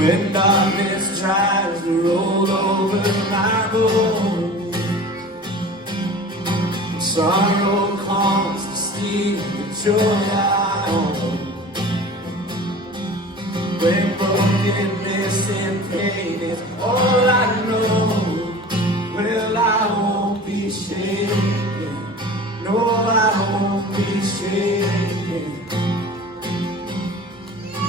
When darkness tries to roll over my bones, sorrow comes to steal the joy I own. When brokenness and pain is all I know, well, I won't be shaken. No, I won't be shaken.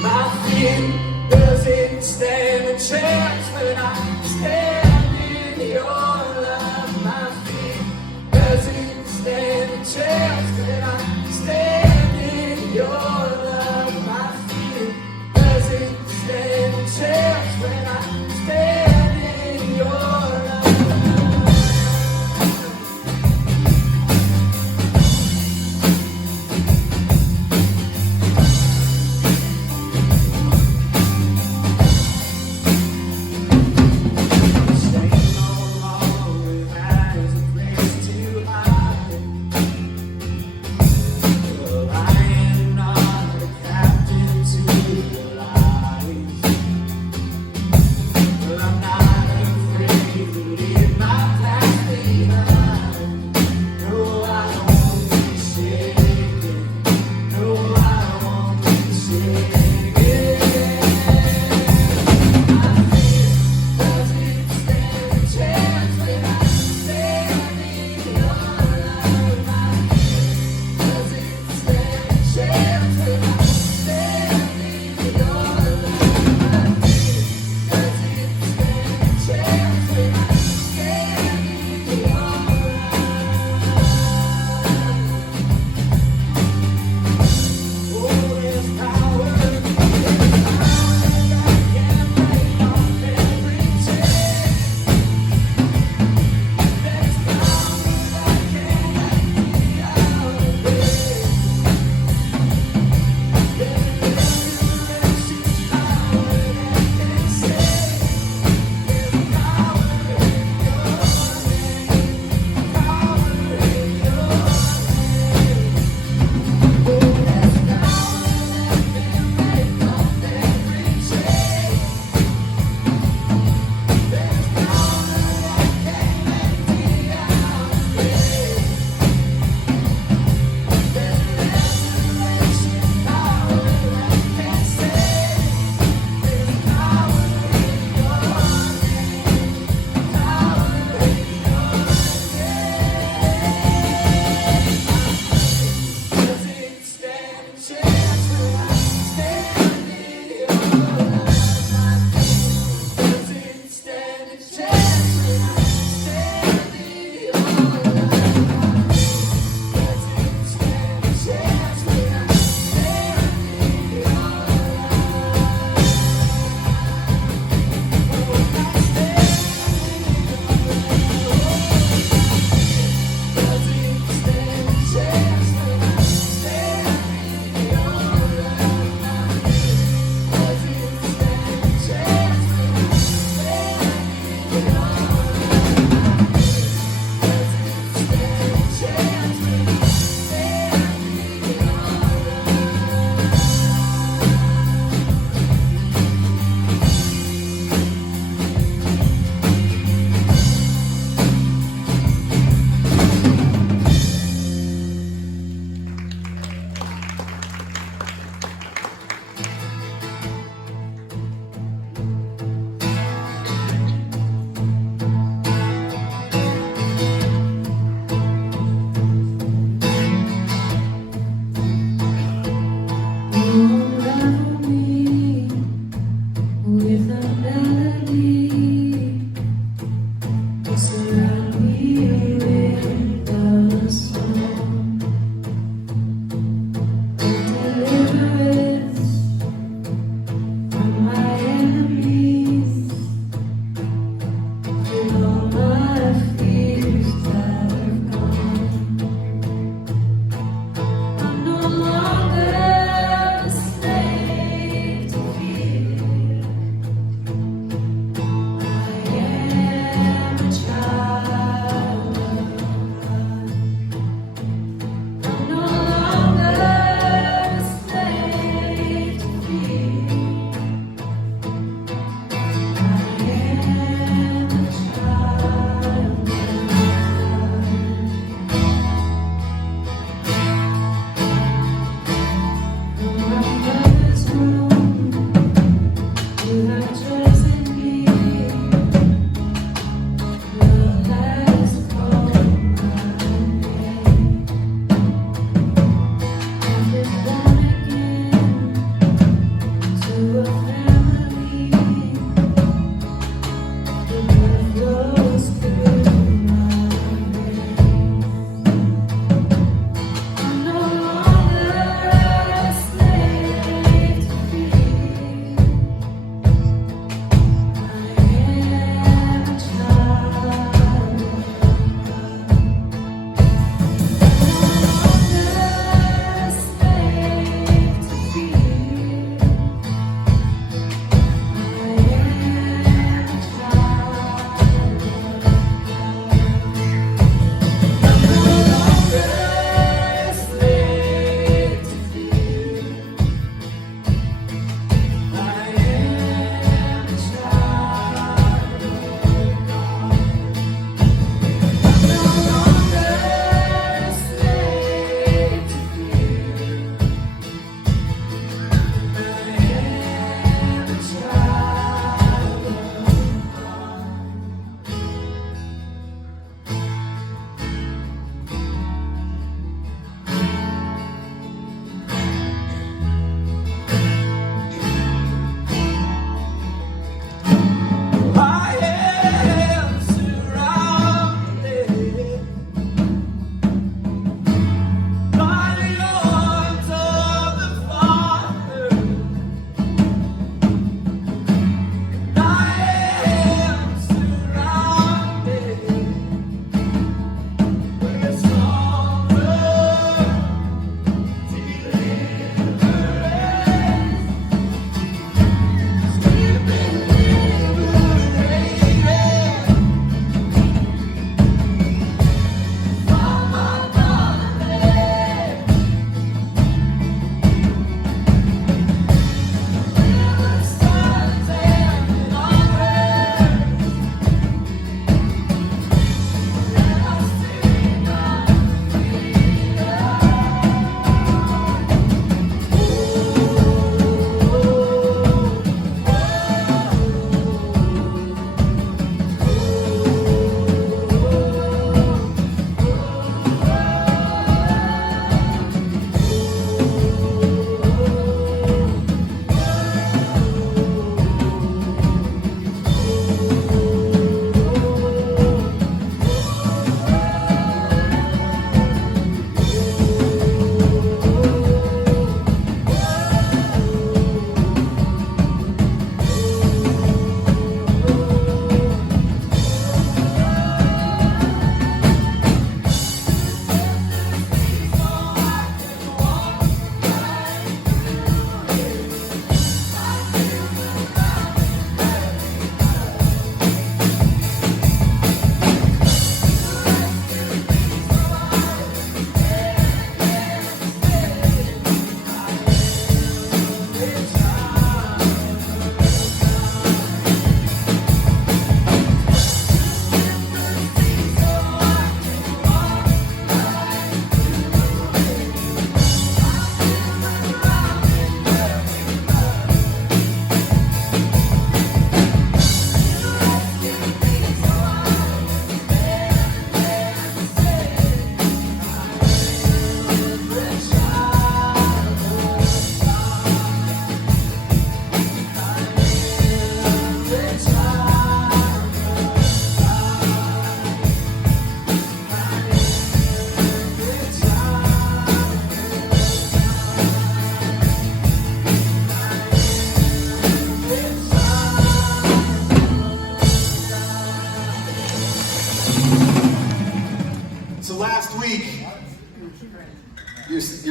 My fear doesn't stand a chance when I stand in your love. My fear doesn't stand a chance when I stand in your love. My fear doesn't stand a chance when I stand in your love.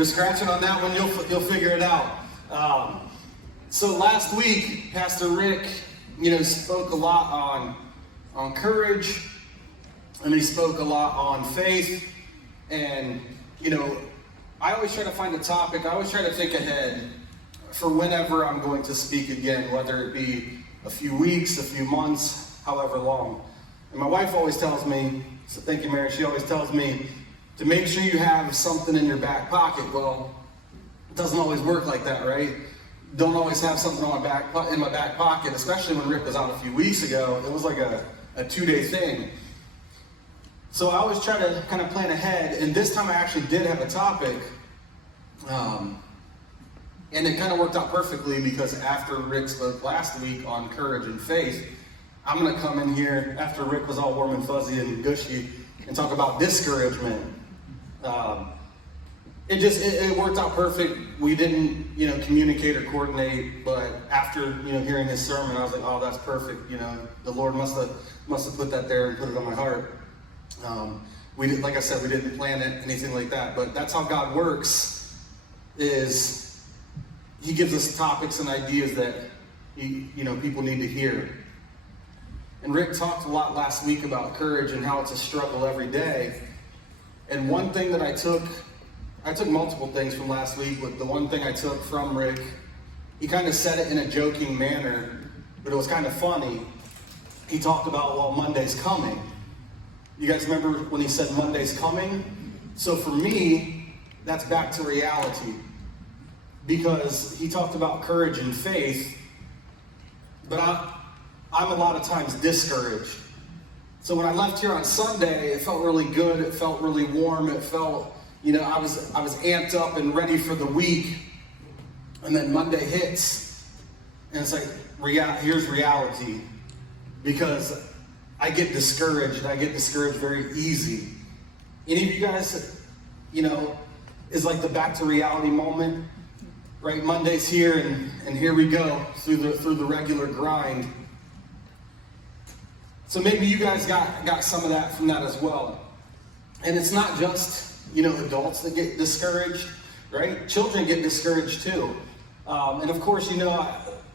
you're scratching on that one, you'll figure it out. So last week, Pastor Rick, spoke a lot on courage, and he spoke a lot on faith. And, I always try to find a topic. I always try to think ahead for whenever I'm going to speak again, whether it be a few weeks, a few months, however long. And my wife always tells me, so thank you, Mary, she always tells me to make sure you have something in your back pocket. Well, it doesn't always work like that, right? Don't always have something in my back pocket, especially when Rick was out a few weeks ago. It was like a 2-day thing. So I always try to kind of plan ahead, and this time I actually did have a topic, and it kind of worked out perfectly because after Rick spoke last week on courage and faith, I'm going to come in here after Rick was all warm and fuzzy and gushy and talk about discouragement. It worked out perfect. We didn't, communicate or coordinate, but after, hearing his sermon, I was like, oh, that's perfect. The Lord must have put that there and put it on my heart. We did, like I said, we didn't plan it, anything like that, but that's how God works, is he gives us topics and ideas that people need to hear. And Rick talked a lot last week about courage and how it's a struggle every day. And one thing that I took multiple things from last week, but the one thing I took from Rick, he kind of said it in a joking manner, but it was kind of funny. He talked about, well, Monday's coming. You guys remember when he said Monday's coming? So for me, that's back to reality. Because he talked about courage and faith, but I'm a lot of times discouraged. So when I left here on Sunday, it felt really good. It felt really warm. It felt, I was amped up and ready for the week. And then Monday hits, and it's like, here's reality. Because I get discouraged. I get discouraged very easy. Any of you guys, is like the back to reality moment, right? Monday's here, and here we go through the regular grind. So maybe you guys got some of that from that as well. And it's not just, adults that get discouraged, right? Children get discouraged too. And of course,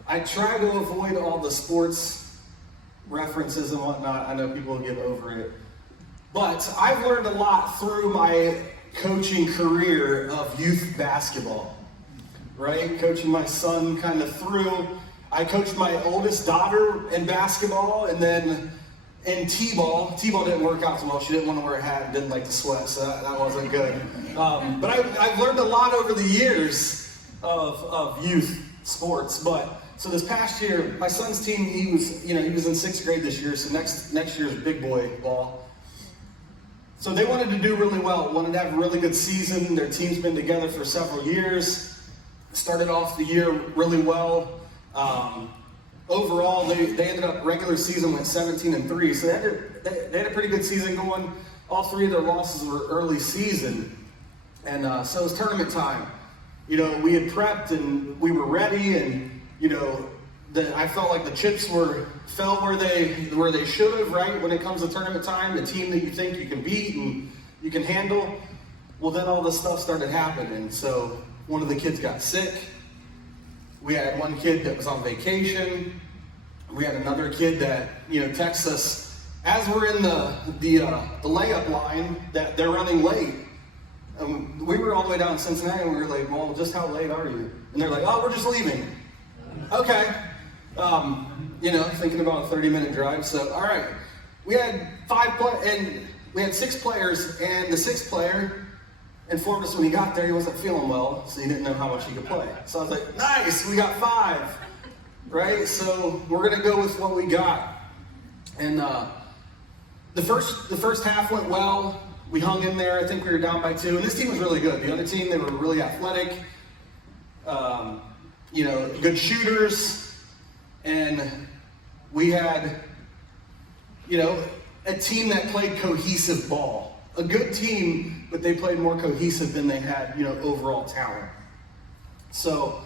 I try to avoid all the sports references and whatnot. I know people will get over it. But I've learned a lot through my coaching career of youth basketball, right? Coaching my son kind of through. I coached my oldest daughter in basketball, and then in t-ball. T-ball didn't work out so well. She didn't want to wear a hat and didn't like to sweat, so that wasn't good. But I've learned a lot over the years of youth sports. So this past year, my son's team, he was in 6th grade this year, so next year's big boy ball. So they wanted to do really well, wanted to have a really good season. Their team's been together for several years. Started off the year really well. Overall, they ended up regular season went 17-3, so they had a pretty good season going. All 3 of their losses were early season, and so it was tournament time. We had prepped and we were ready, and I felt like the chips fell where they should have, right? When it comes to tournament time, the team that you think you can beat and you can handle, well, then all this stuff started happening. So one of the kids got sick. We had one kid that was on vacation. We had another kid that texts us as we're in the layup line that they're running late. We were all the way down in Cincinnati, and we were like, well, just how late are you? And they're like, oh, we're just leaving. Okay. Thinking about a 30-minute drive. So, all right. We had 6 players, and the 6th player informed us when he got there he wasn't feeling well, so he didn't know how much he could play. So I was like, nice, we got 5, right? So we're gonna go with what we got. And the first half went well. We hung in there. I think we were down by 2, and this team was really good. The other team, they were really athletic, good shooters, and we had, a team that played cohesive ball. A good team, but they played more cohesive than they had, overall talent. So,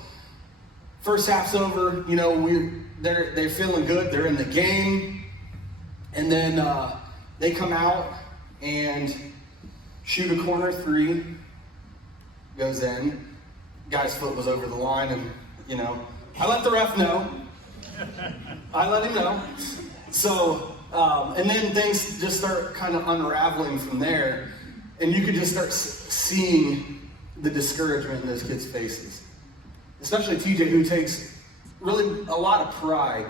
first half's over, they're feeling good, they're in the game, and then they come out and shoot a corner 3, goes in. Guy's foot was over the line, and I let the ref know. I let him know. So, and then things just start kind of unraveling from there, and you could just start seeing the discouragement in those kids' faces. Especially TJ, who takes really a lot of pride,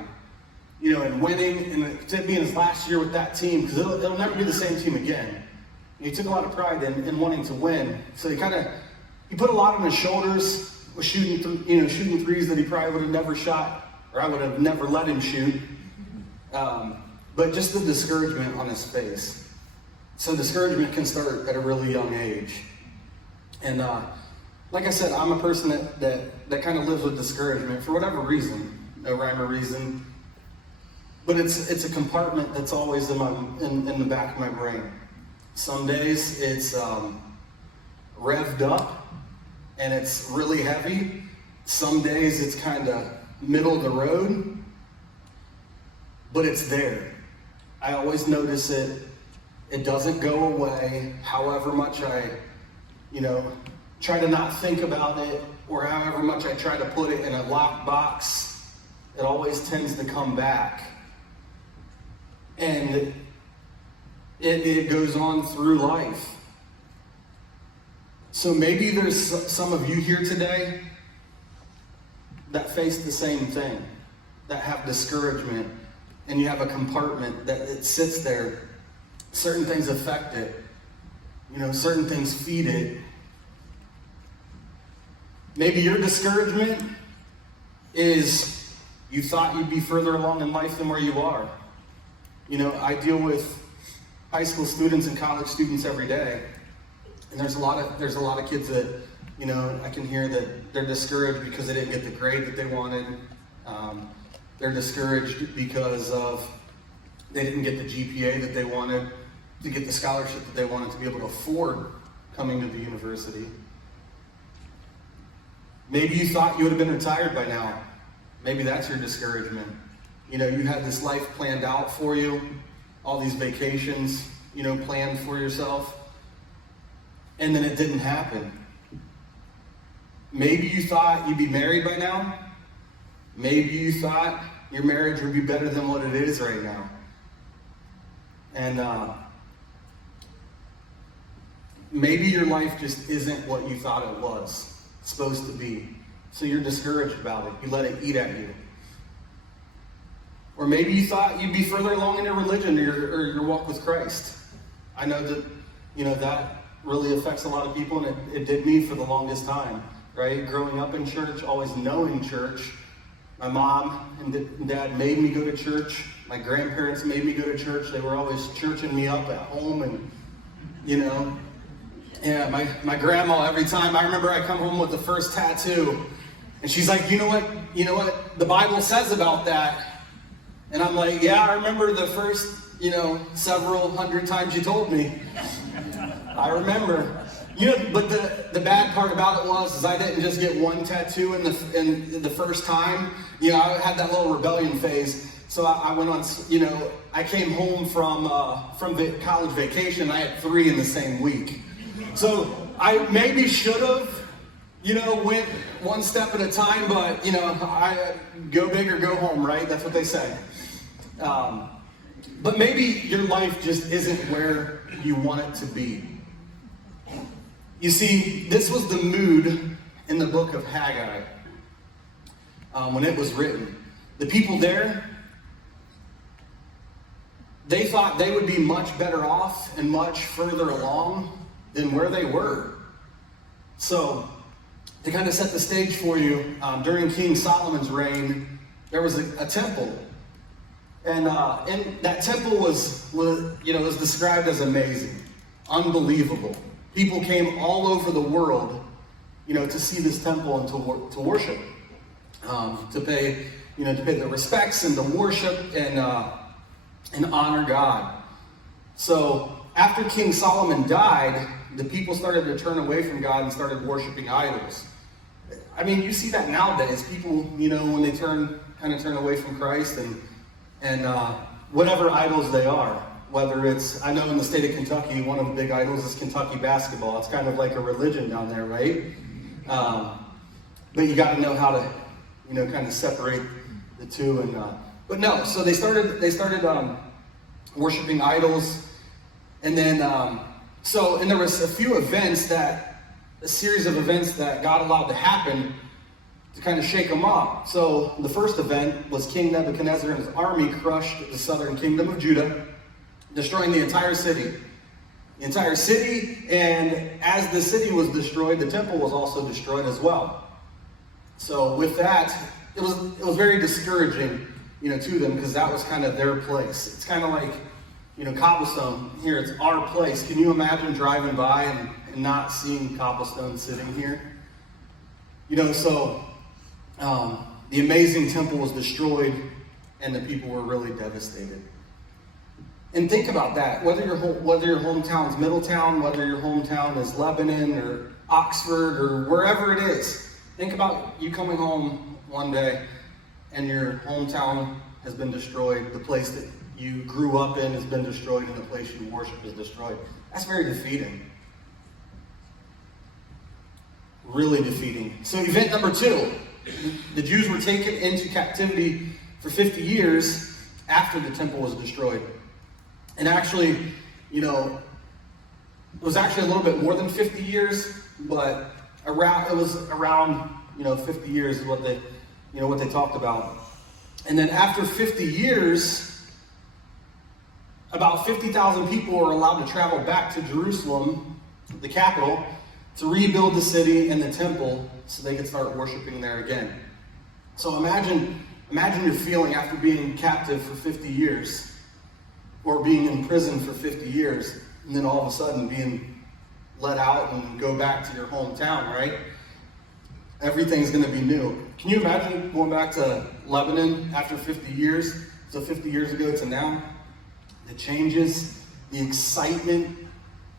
in winning, and to be in his last year with that team, because it'll never be the same team again. He took a lot of pride in wanting to win, so he put a lot on his shoulders, with shooting threes that he probably would have never shot, or I would have never let him shoot. But just the discouragement on his face. So discouragement can start at a really young age. And like I said, I'm a person that kind of lives with discouragement for whatever reason, no rhyme or reason. But it's a compartment that's always in the back of my brain. Some days it's revved up and it's really heavy. Some days it's kind of middle of the road, but it's there. I always notice it. It doesn't go away, however much I, try to not think about it, or however much I try to put it in a locked box, it always tends to come back. And it goes on through life. So maybe there's some of you here today that face the same thing, that have discouragement, and you have a compartment that it sits there. Certain things affect it. Certain things feed it. Maybe your discouragement is you thought you'd be further along in life than where you are. I deal with high school students and college students every day, and there's a lot of kids that I can hear that they're discouraged because they didn't get the grade that they wanted. They're discouraged because they didn't get the GPA that they wanted to get the scholarship that they wanted to be able to afford coming to the university. Maybe you thought you would have been retired by now. Maybe that's your discouragement. You had this life planned out for you, all these vacations, planned for yourself, and then it didn't happen. Maybe you thought you'd be married by now. Maybe you thought your marriage would be better than what it is right now. And maybe your life just isn't what you thought it was supposed to be. So you're discouraged about it. You let it eat at you. Or maybe you thought you'd be further along in your religion or your walk with Christ. I know that, that really affects a lot of people, and it did me for the longest time, right? Growing up in church, always knowing church. My mom and dad made me go to church. My grandparents made me go to church. They were always churching me up at home, and, yeah, my grandma, every time, I remember I come home with the first tattoo, and she's like, you know what the Bible says about that? And I'm like, yeah, I remember the first, several hundred times you told me. I remember. But the bad part about it was I didn't just get one tattoo in the first time. I had that little rebellion phase. So I went on, I came home from the college vacation. I had 3 in the same week. So I maybe should have, went one step at a time, but, I go big or go home, right? That's what they say. But maybe your life just isn't where you want it to be. You see, this was the mood in the book of Haggai when it was written. The people there, they thought they would be much better off and much further along than where they were. So, to kind of set the stage for you, during King Solomon's reign, there was a temple. And that temple was described as amazing, unbelievable. People came all over the world, to see this temple and to worship, to pay the respects and to worship and honor God. So after King Solomon died, the people started to turn away from God and started worshiping idols. I mean, you see that nowadays. People, when they turn away from Christ and whatever idols they are. Whether it's, I know in the state of Kentucky, one of the big idols is Kentucky basketball. It's kind of like a religion down there, right? But you got to know how to, kind of separate the two. But no, so they started worshiping idols, and then and there was a series of events that God allowed to happen to kind of shake them up. So the first event was King Nebuchadnezzar and his army crushed the southern kingdom of Judah, destroying the entire city. And as the city was destroyed, the temple was also destroyed as well. So with that, it was very discouraging, to them, because that was kind of their place. It's kind of like, cobblestone here, it's our place. Can you imagine driving by and not seeing cobblestone sitting here? The amazing temple was destroyed and the people were really devastated. And think about that. Whether your hometown is Middletown, whether your hometown is Lebanon or Oxford or wherever it is, think about you coming home one day and your hometown has been destroyed. The place that you grew up in has been destroyed, and the place you worship is destroyed. That's very defeating. Really defeating. So event number 2, the Jews were taken into captivity for 50 years after the temple was destroyed. And actually, it was actually a little bit more than 50 years, but it was around 50 years is what they talked about. And then after 50 years, about 50,000 people were allowed to travel back to Jerusalem, the capital, to rebuild the city and the temple so they could start worshiping there again. So imagine your feeling after being captive for 50 years, or being in prison for 50 years, and then all of a sudden being let out and go back to your hometown, right? Everything's going to be new. Can you imagine going back to Lebanon after 50 years? So 50 years ago to now? The changes, the excitement.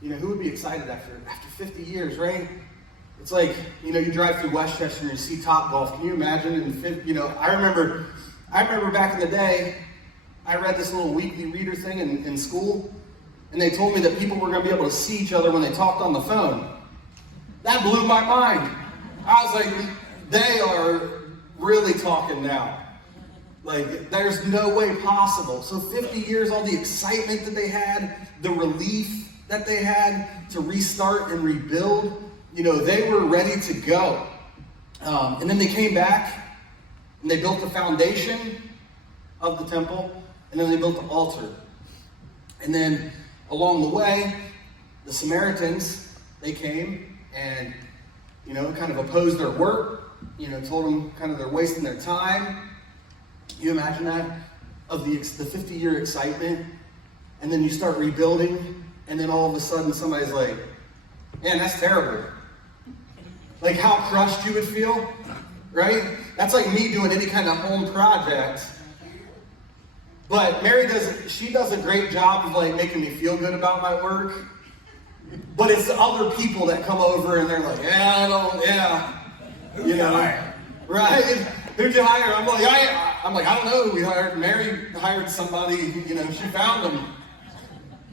Who would be excited after 50 years, right? It's like, you drive through Westchester and you see Topgolf. Can you imagine? I remember back in the day, I read this little weekly reader thing in school, and they told me that people were going to be able to see each other when they talked on the phone. That blew my mind. I was like, they are really talking now. Like, there's no way possible. So 50 years, all the excitement that they had, the relief that they had to restart and rebuild, they were ready to go. And then they came back, and they built the foundation of the temple, and then they built the altar. And then along the way, the Samaritans, they came and, kind of opposed their work, told them kind of they're wasting their time. You imagine that? Of the 50-year excitement, and then you start rebuilding, and then all of a sudden somebody's like, man, that's terrible. Like how crushed you would feel, right? That's like me doing any kind of home project. But Mary does a great job of like making me feel good about my work. But it's the other people that come over and they're like, right? Who'd you hire? I'm like, I don't know who we hired. Mary hired somebody, she found them.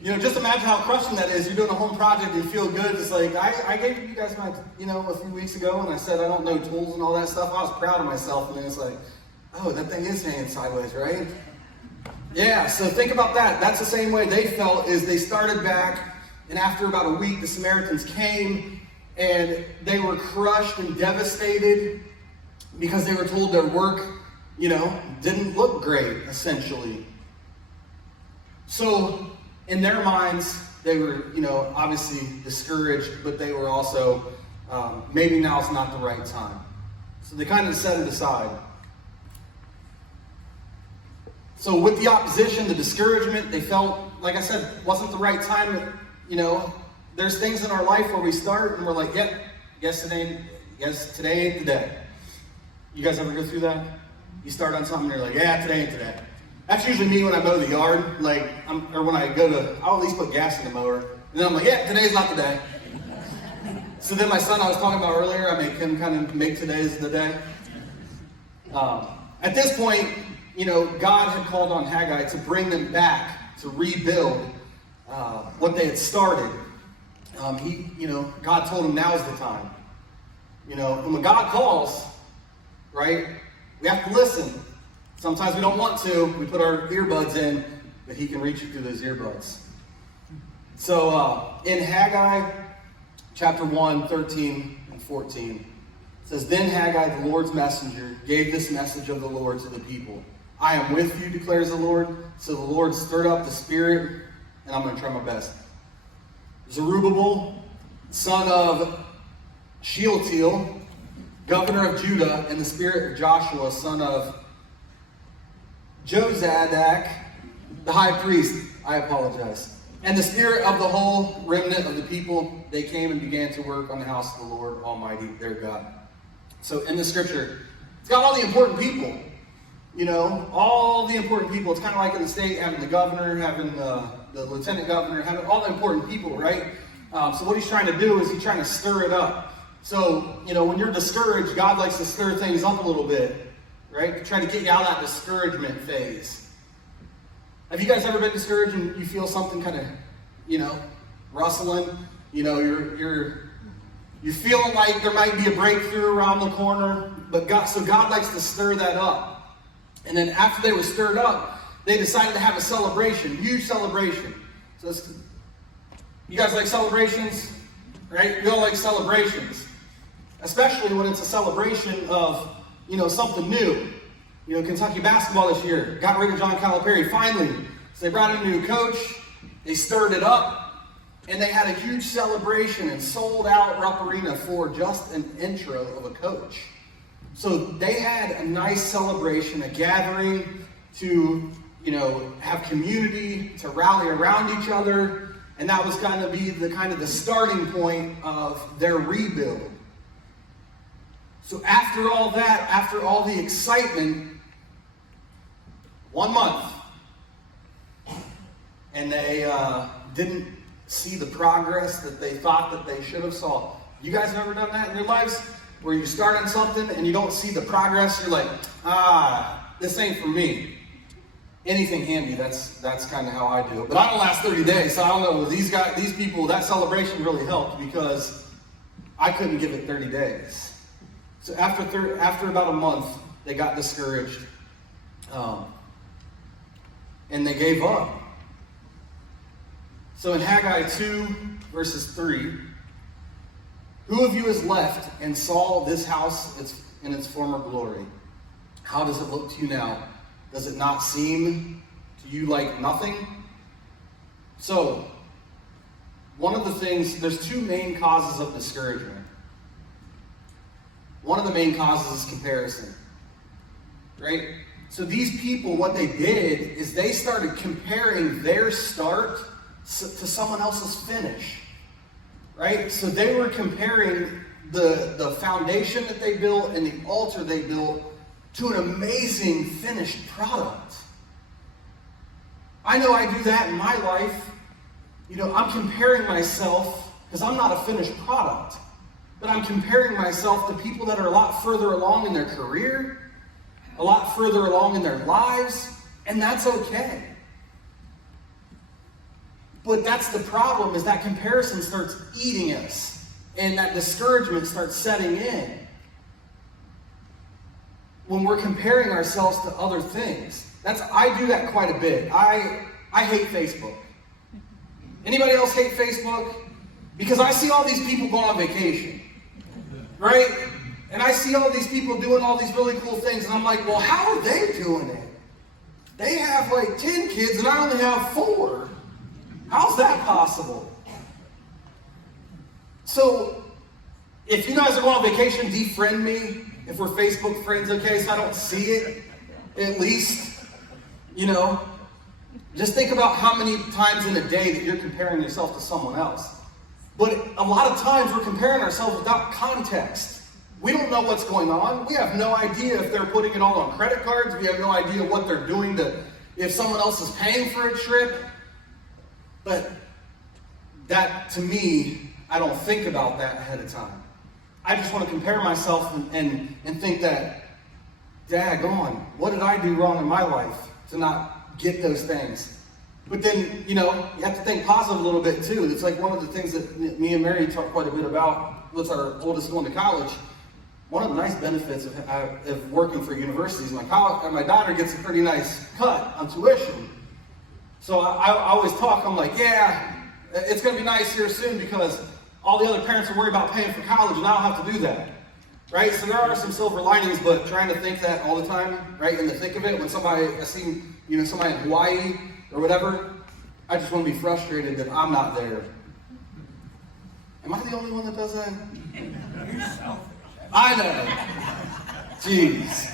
Just imagine how crushing that is. You're doing a home project and you feel good. It's like, I gave you guys my, a few weeks ago, and I said I don't know tools and all that stuff. I was proud of myself, and then it's like, oh, that thing is hanging sideways, right? Yeah, so think about that. That's the same way they felt. Is they started back, and after about a week, the Samaritans came, and they were crushed and devastated because they were told their work, didn't look great, essentially. So in their minds, they were, obviously discouraged, but they were also, maybe now's not the right time. So they kind of set it aside. So with the opposition, the discouragement, they felt, like I said, wasn't the right time. There's things in our life where we start and we're like, yep, today ain't the day. You guys ever go through that? You start on something and you're like, yeah, today ain't today. That's usually me when I mow the yard, or when I I'll at least put gas in the mower. And then I'm like, yeah, today's not the day. So then my son I was talking about earlier, I make him kind of make today's the day. At this point, God had called on Haggai to bring them back to rebuild what they had started. God told him now's the time. And when God calls, right, we have to listen. Sometimes we don't want to. We put our earbuds in, but he can reach you through those earbuds. So in Haggai chapter 1, 13 and 14, it says, "Then Haggai, the Lord's messenger, gave this message of the Lord to the people. I am with you, declares the Lord." So the Lord stirred up the spirit, and I'm going to try my best. Zerubbabel, son of Shealtiel, governor of Judah, and the spirit of Joshua, son of Jozadak, the high priest. I apologize. And the spirit of the whole remnant of the people, they came and began to work on the house of the Lord Almighty, their God. So in the scripture, it's got all the important people. All the important people. It's kind of like in the state, having the governor, having the lieutenant governor, having all the important people, right? So what he's trying to do is he's trying to stir it up. So, when you're discouraged, God likes to stir things up a little bit, right? To try to get you out of that discouragement phase. Have you guys ever been discouraged and you feel something kind of, rustling? You're feeling like there might be a breakthrough around the corner, but God likes to stir that up. And then after they were stirred up, they decided to have a celebration, huge celebration. So you guys like celebrations, right? We all like celebrations, especially when it's a celebration of, something new. Kentucky basketball this year got rid of John Calipari finally. So they brought in a new coach. They stirred it up, and they had a huge celebration and sold out Rupp Arena for just an intro of a coach. So they had a nice celebration, a gathering to, have community, to rally around each other, and that was going to be the starting point of their rebuild. So after all that, after all the excitement, 1 month, and they didn't see the progress that they thought that they should have saw. You guys have ever done that in your lives? Where you start on something and you don't see the progress, you're like, this ain't for me. Anything handy, that's kind of how I do it. But I don't last 30 days, so I don't know. These people, that celebration really helped because I couldn't give it 30 days. So after about a month, they got discouraged. And they gave up. So in Haggai 2, verses 3, "Who of you is left and saw this house in its former glory? How does it look to you now? Does it not seem to you like nothing?" So, one of the things, there's two main causes of discouragement. One of the main causes is comparison, right? So these people, what they did is they started comparing their start to someone else's finish, right? So they were comparing the foundation that they built and the altar they built to an amazing finished product. I know I do that in my life. I'm comparing myself, because I'm not a finished product, but I'm comparing myself to people that are a lot further along in their career, a lot further along in their lives, and that's okay. But that's the problem, is that comparison starts eating us, and that discouragement starts setting in when we're comparing ourselves to other things. I do that quite a bit. I hate Facebook. Anybody else hate Facebook? Because I see all these people going on vacation, right? And I see all these people doing all these really cool things, and I'm like, well, how are they doing it? They have like 10 kids, and I only have 4. How's that possible? So, if you guys are going on vacation, defriend me. If we're Facebook friends, okay, so I don't see it, at least. Just think about how many times in a day that you're comparing yourself to someone else. But a lot of times we're comparing ourselves without context. We don't know what's going on. We have no idea if they're putting it all on credit cards. We have no idea what they're doing if someone else is paying for a trip. But that, to me, I don't think about that ahead of time. I just want to compare myself and think that, daggone, what did I do wrong in my life to not get those things? But then, you have to think positive a little bit too. It's like one of the things that me and Mary talk quite a bit about with our oldest going to college. One of the nice benefits of working for universities, my daughter gets a pretty nice cut on tuition. So I always talk, I'm like, yeah, it's going to be nice here soon because all the other parents are worried about paying for college and I don't have to do that. Right? So there are some silver linings, but trying to think that all the time, right, in the thick of it, when I see, somebody in Hawaii or whatever, I just want to be frustrated that I'm not there. Am I the only one that does that? I know. Jeez.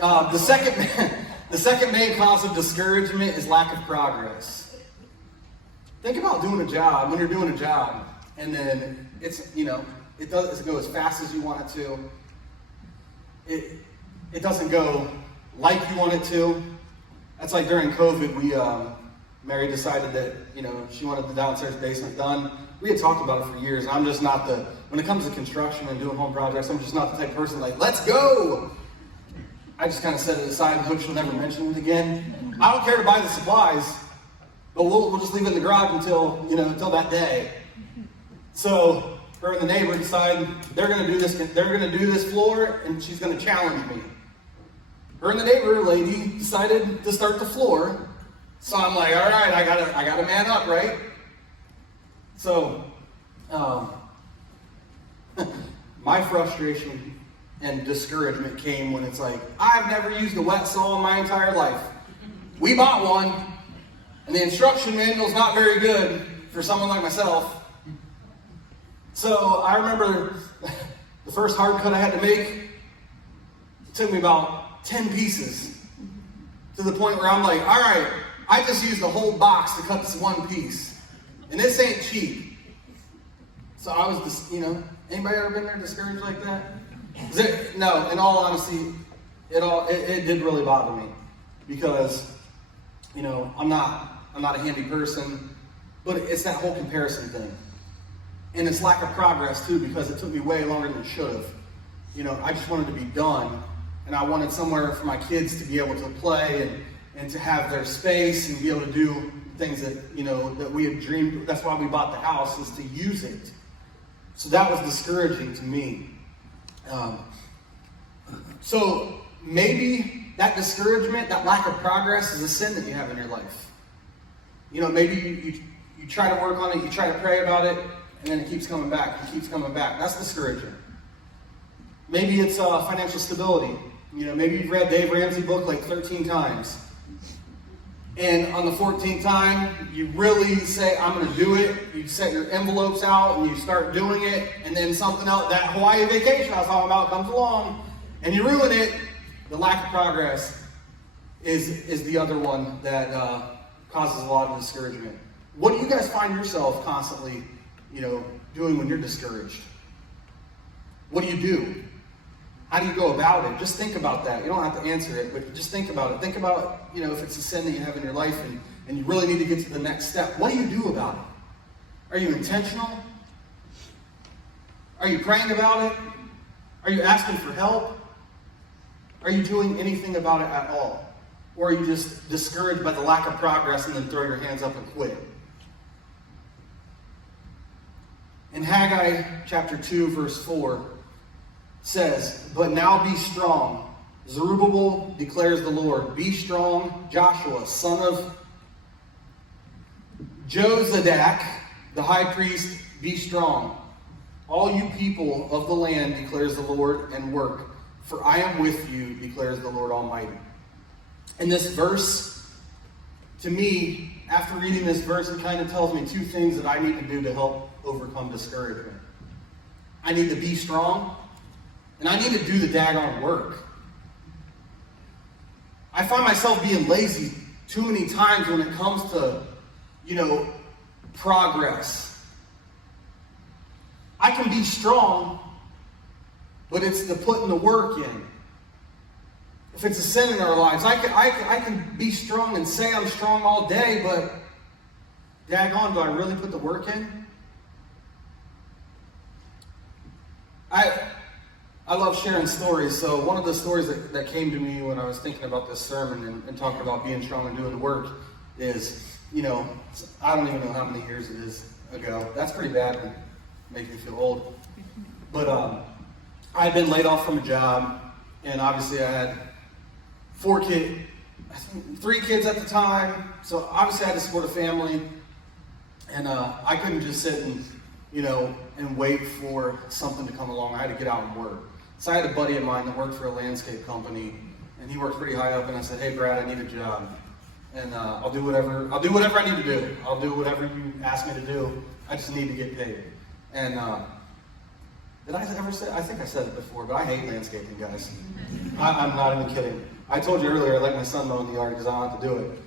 The second main cause of discouragement is lack of progress. Think about doing a job, when you're doing a job, and then it doesn't go as fast as you want it to. It doesn't go like you want it to. That's like during COVID, Mary decided that, she wanted the downstairs basement done. We had talked about it for years. I'm just not when it comes to construction and doing home projects, I'm just not the type of person like, let's go. I just kind of set it aside and hope she'll never mention it again. I don't care to buy the supplies, but we'll just leave it in the garage until that day. So her and the neighbor decide they're going to do this floor, and she's going to challenge me. Her and the neighbor lady decided to start the floor. So I'm like, all right, I gotta man up, right? So, my frustration and discouragement came when it's like, I've never used a wet saw in my entire life. We bought one, and the instruction manual's not very good for someone like myself. So I remember the first hard cut I had to make, it took me about 10 pieces, to the point where I'm like, all right, I just used the whole box to cut this one piece. And this ain't cheap. So I was just, anybody ever been there discouraged like that? No, in all honesty, it did really bother me. Because, I'm not a handy person, but it's that whole comparison thing. And it's lack of progress too, because it took me way longer than it should have. I just wanted to be done. And I wanted somewhere for my kids to be able to play and to have their space and be able to do things that, that we had dreamed. That's why we bought the house, is to use it. So that was discouraging to me. So maybe that discouragement, that lack of progress is a sin that you have in your life. Maybe you try to work on it, you try to pray about it, and then it keeps coming back, That's discouraging. Maybe it's financial stability. Maybe you've read Dave Ramsey's book like 13 times. And on the 14th time, you really say, I'm going to do it. You set your envelopes out and you start doing it. And then something else, that Hawaii vacation I was talking about, comes along and you ruin it. The lack of progress is the other one that causes a lot of discouragement. What do you guys find yourself constantly, doing when you're discouraged? What do you do? How do you go about it? Just think about that. You don't have to answer it, but just think about it. Think about, if it's a sin that you have in your life and you really need to get to the next step. What do you do about it? Are you intentional? Are you praying about it? Are you asking for help? Are you doing anything about it at all? Or are you just discouraged by the lack of progress and then throw your hands up and quit? In Haggai chapter 2, verse 4, says, but now be strong. Zerubbabel declares the Lord. Be strong, Joshua, son of Jozadak, the high priest, be strong. All you people of the land, declares the Lord, and work. For I am with you, declares the Lord Almighty. And this verse, to me, after reading this verse, it kind of tells me two things that I need to do to help overcome discouragement. I need to be strong, and I need to do the daggone work. I find myself being lazy too many times when it comes to, progress. I can be strong, but it's the putting the work in. If it's a sin in our lives, I can be strong and say I'm strong all day, but daggone, do I really put the work in? I love sharing stories. So one of the stories that came to me when I was thinking about this sermon and talking about being strong and doing the work is I don't even know how many years it is ago. That's pretty bad and makes me feel old. But I had been laid off from a job, and obviously I had 3 kids at the time, so obviously I had to support a family, and I couldn't just sit and wait for something to come along. I had to get out and work. So I had a buddy of mine that worked for a landscape company, and he worked pretty high up, and I said, "Hey Brad, I need a job, and I'll do whatever I need to do. I'll do whatever you ask me to do. I just need to get paid." And did I ever say? I think I said it before, but I hate landscaping, guys. I'm not even kidding. I told you earlier I let my son mow in the yard because I don't have to do it.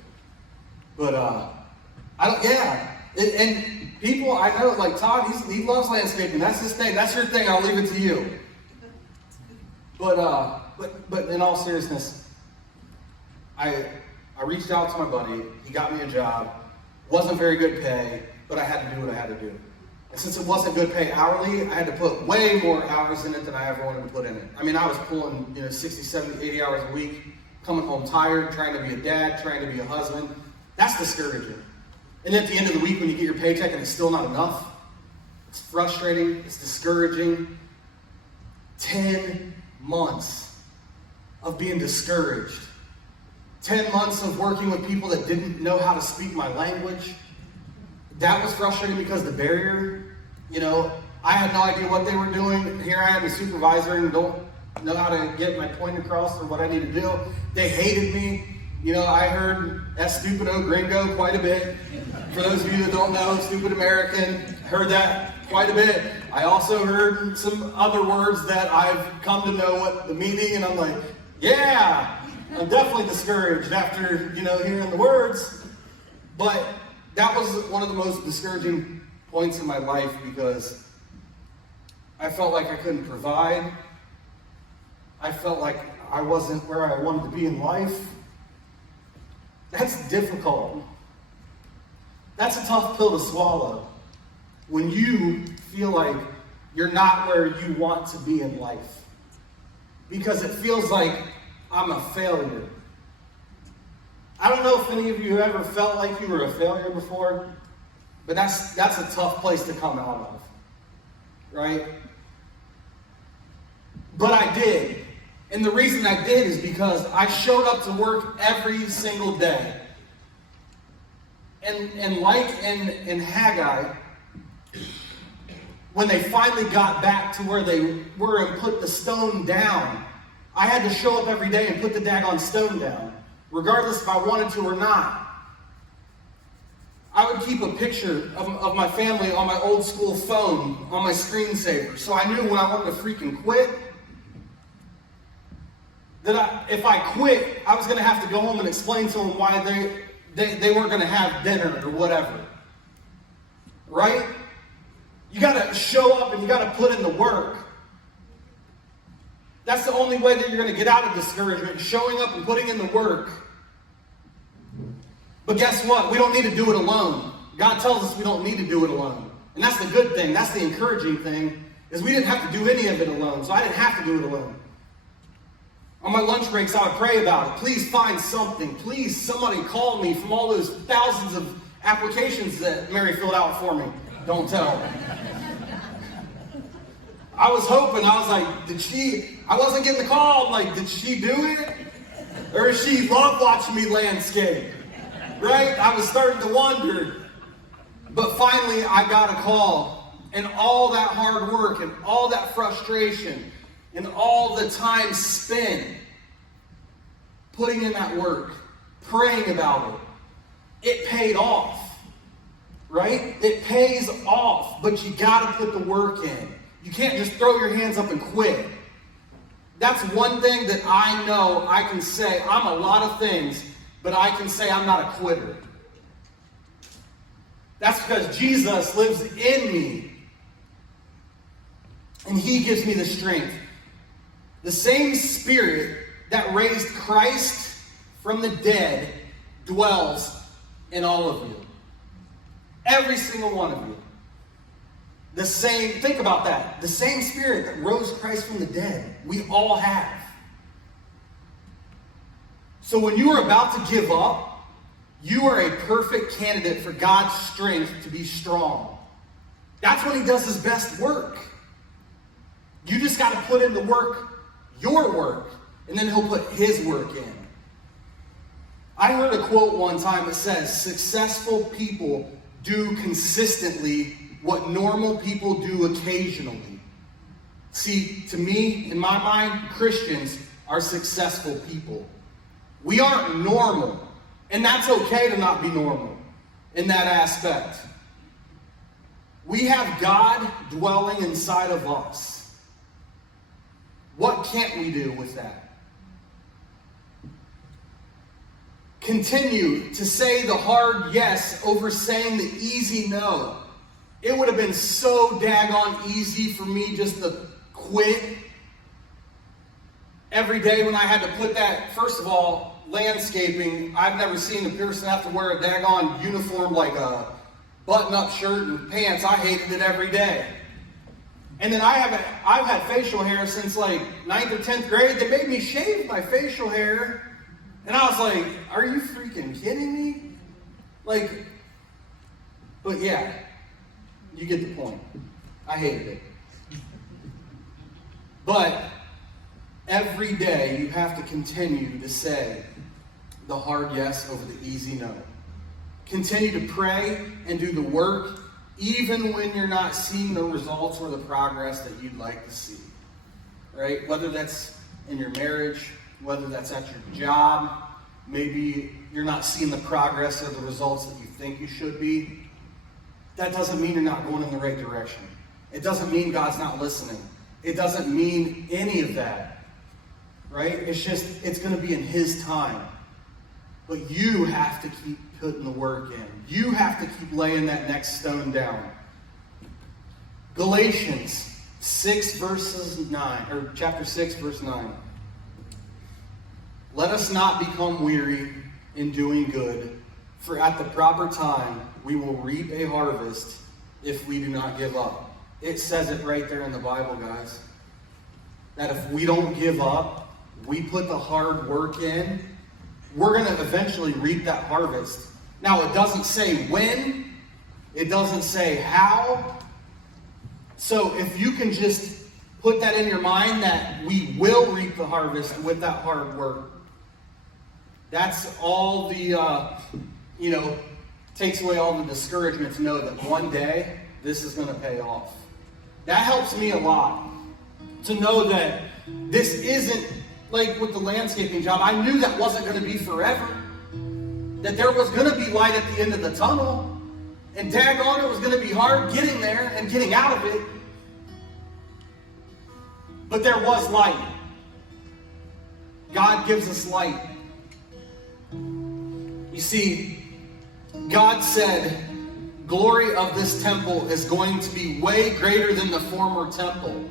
But I don't. Yeah, and people I know like Todd, he loves landscaping. That's his thing. That's your thing. I'll leave it to you. But in all seriousness, I reached out to my buddy. He got me a job. Wasn't very good pay, but I had to do what I had to do. And since it wasn't good pay hourly, I had to put way more hours in it than I ever wanted to put in it. I mean, I was pulling 60, 70, 80 hours a week, coming home tired, trying to be a dad, trying to be a husband. That's discouraging. And at the end of the week, when you get your paycheck and it's still not enough, it's frustrating, it's discouraging. 10 months of being discouraged. 10 months of working with people that didn't know how to speak my language. That was frustrating because the barrier, I had no idea what they were doing. Here I am, the supervisor, and don't know how to get my point across or what I need to do. They hated me. I heard that stupid old gringo quite a bit. For those of you that don't know, stupid American, heard that quite a bit. I also heard some other words that I've come to know what the meaning, and I'm like, yeah, I'm definitely discouraged after, hearing the words. But that was one of the most discouraging points in my life because I felt like I couldn't provide. I felt like I wasn't where I wanted to be in life. That's difficult. That's a tough pill to swallow when you feel like you're not where you want to be in life. Because it feels like I'm a failure. I don't know if any of you ever felt like you were a failure before, but that's a tough place to come out of, right? But I did. And the reason I did is because I showed up to work every single day. And like in Haggai, when they finally got back to where they were and put the stone down, I had to show up every day and put the daggone stone down, regardless if I wanted to or not. I would keep a picture of my family on my old school phone, on my screensaver, so I knew when I wanted to freaking quit, that if I quit, I was going to have to go home and explain to them why they weren't going to have dinner or whatever. Right? You got to show up and you got to put in the work. That's the only way that you're going to get out of discouragement, showing up and putting in the work. But guess what? We don't need to do it alone. God tells us we don't need to do it alone. And that's the good thing. That's the encouraging thing, is we didn't have to do any of it alone. So I didn't have to do it alone. On my lunch breaks, I would pray about it. Please find something. Please, somebody call me from all those thousands of applications that Mary filled out for me. Don't tell. I was hoping, I was like, I wasn't getting the call. I'm like, did she do it? Or is she love watching me landscape? Right? I was starting to wonder. But finally, I got a call. And all that hard work and all that frustration and all the time spent putting in that work, praying about it paid off. Right? It pays off, but you got to put the work in. You can't just throw your hands up and quit. That's one thing that I know I can say. I'm a lot of things, but I can say I'm not a quitter. That's because Jesus lives in me. And he gives me the strength. The same Spirit that raised Christ from the dead dwells in all of you. Every single one of you. Think about that. The same Spirit that rose Christ from the dead, we all have. So when you are about to give up, You are a perfect candidate for God's strength to be strong. That's when he does his best work. You just got to put in the work, your work, and then he'll put his work in. I heard a quote one time that says, successful people do consistently what normal people do occasionally. See, to me, in my mind, Christians are successful people. We aren't normal. And that's okay to not be normal in that aspect. We have God dwelling inside of us. What can't we do with that? Continue to say the hard yes over saying the easy no. It would have been so daggone easy for me just to quit every day when I had to put that, first of all, landscaping, I've never seen a person have to wear a daggone uniform like a button-up shirt and pants. I hated it every day. And then I've had facial hair since like 9th or 10th grade. They made me shave my facial hair. And I was like, are you freaking kidding me? Like, but yeah, you get the point. I hated it. But every day you have to continue to say the hard yes over the easy no. Continue to pray and do the work even when you're not seeing the results or the progress that you'd like to see. Right? Whether that's in your marriage, whether that's at your job, maybe you're not seeing the progress or the results that you think you should be. That doesn't mean you're not going in the right direction. It doesn't mean God's not listening. It doesn't mean any of that. Right? It's just, it's going to be in his time. But you have to keep putting the work in. You have to keep laying that next stone down. Galatians 6 verses 9, or chapter 6 verse 9. Let us not become weary in doing good, for at the proper time we will reap a harvest if we do not give up. It says it right there in the Bible, guys. That if we don't give up, we put the hard work in, we're going to eventually reap that harvest. Now, it doesn't say when. It doesn't say how. So if you can just put that in your mind that we will reap the harvest with that hard work, that's all the, takes away all the discouragement to know that one day this is going to pay off. That helps me a lot to know that this isn't like with the landscaping job. I knew that wasn't going to be forever. That there was going to be light at the end of the tunnel. And daggone, it was going to be hard getting there and getting out of it. But there was light. God gives us light. You see, God said, glory of this temple is going to be way greater than the former temple.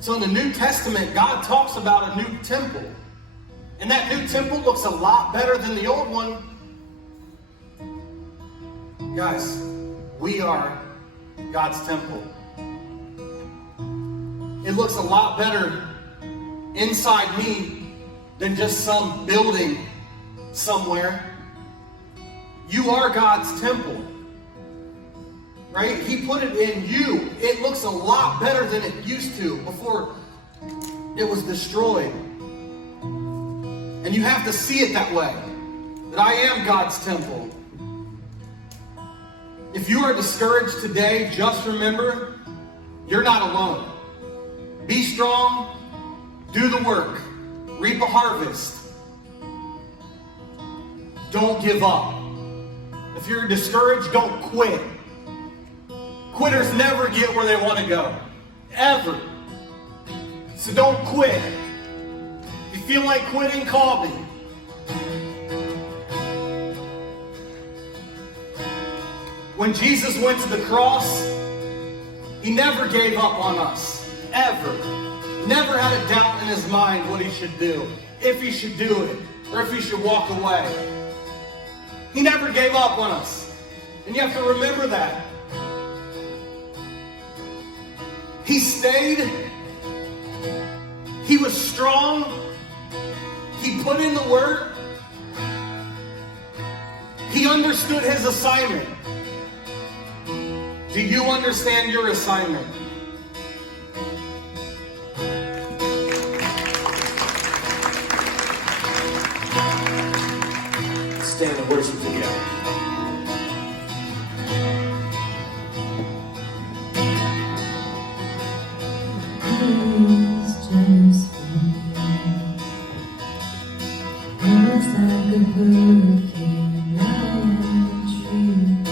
So in the New Testament, God talks about a new temple. And that new temple looks a lot better than the old one. Guys, we are God's temple. It looks a lot better inside me than just some building somewhere. You are God's temple. Right? He put it in you. It looks a lot better than it used to before it was destroyed. And you have to see it that way. That I am God's temple. If you are discouraged today, just remember, you're not alone. Be strong. Do the work. Reap a harvest. Don't give up. If you're discouraged, don't quit. Quitters never get where they want to go. Ever. So don't quit. If you feel like quitting, call me. When Jesus went to the cross, he never gave up on us. Ever. Never had a doubt in his mind what he should do. If he should do it. Or if he should walk away. He never gave up on us. And you have to remember that. He stayed. He was strong. He put in the work. He understood his assignment. Do you understand your assignment? Stand and worship together. He's just for me. Was like a hurricane, I am a tree,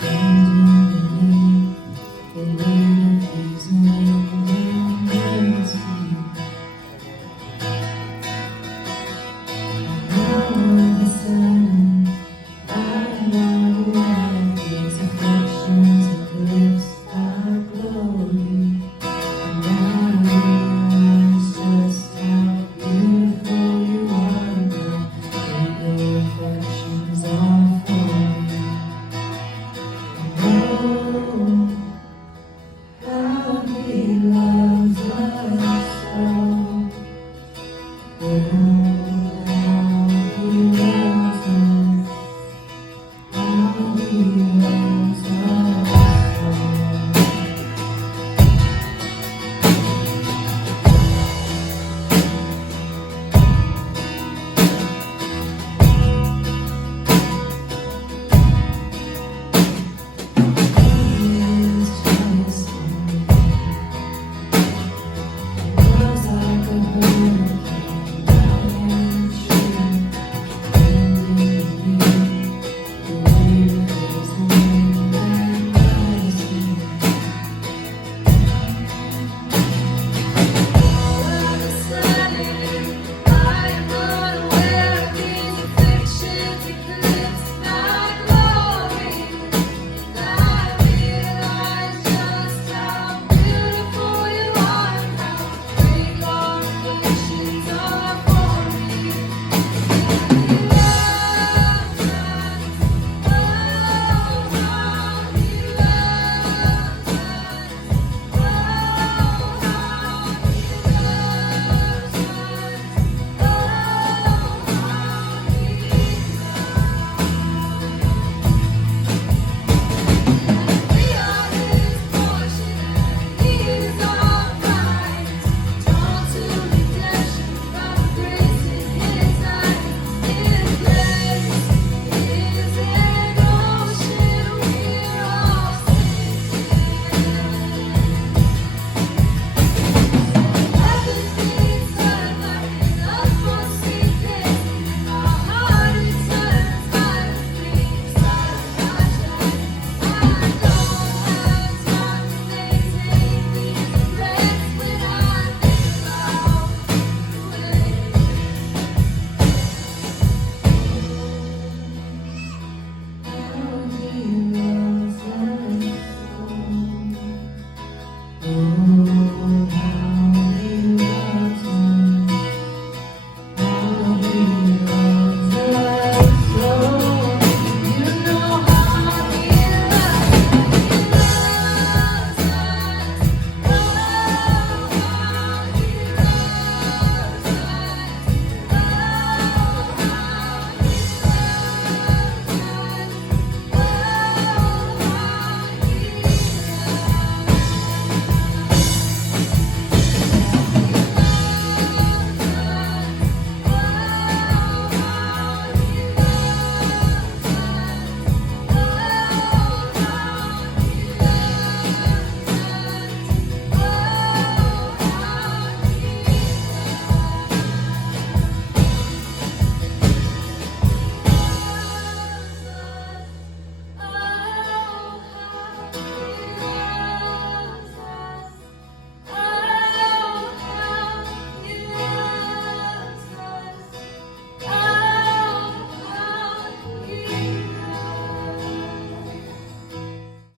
bending beneath the weight of his wind and mercy. Now the sun